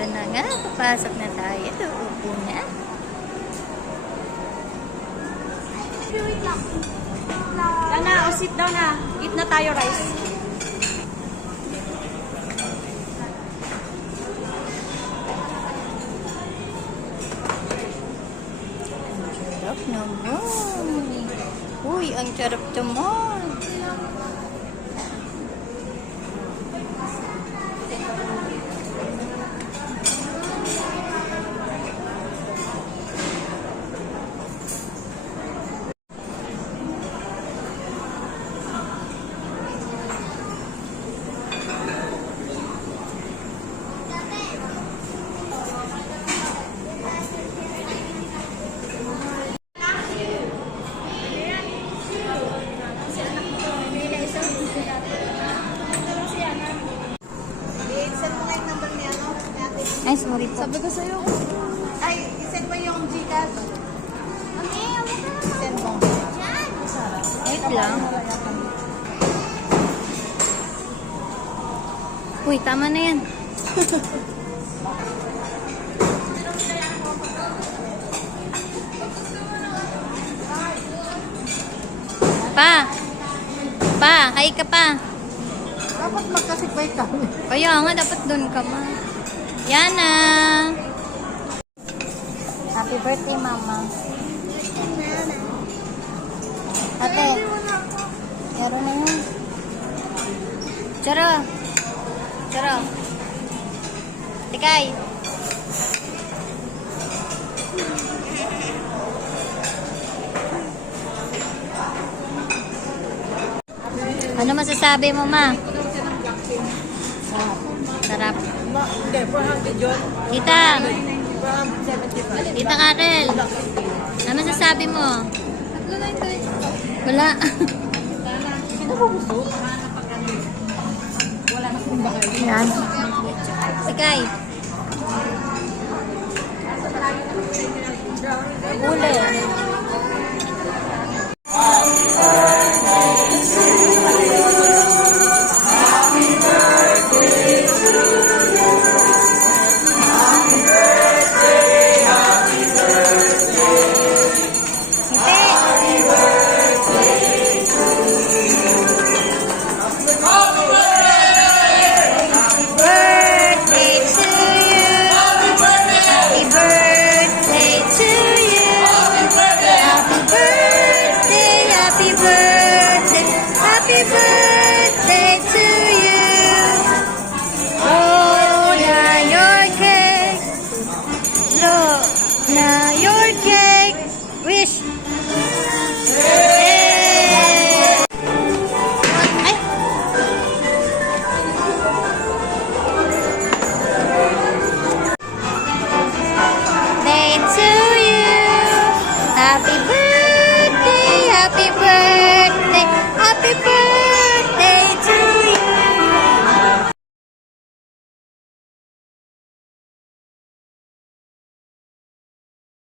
Ito na nga, papasok na tayo. Ito, upo na. Wait lang. Dana, sit down na. Eat na tayo rice. Sarap naman. Uy, ang sarap naman. Ay, sorry po. Sabi ko sa'yo. Ay, isend mo yung Gcash. Isend mo. Wait lang. Uy, tama na yan. Pa! Pa, hi ka pa. Dapat magkasipay kami. Kaya nga, dapat doon ka ma. Yana! Happy birthday, Mama. Ate, meron na yun. Charo! Charo! Tikay! Ano masasabi mo, Ma? Sarap. Hindi, 400 yun. Tita! 475. Tita Karel! Ano masasabi mo? Wala. Sino mo gusto? Wala na kung bakay. Yan. Sikay. Uli.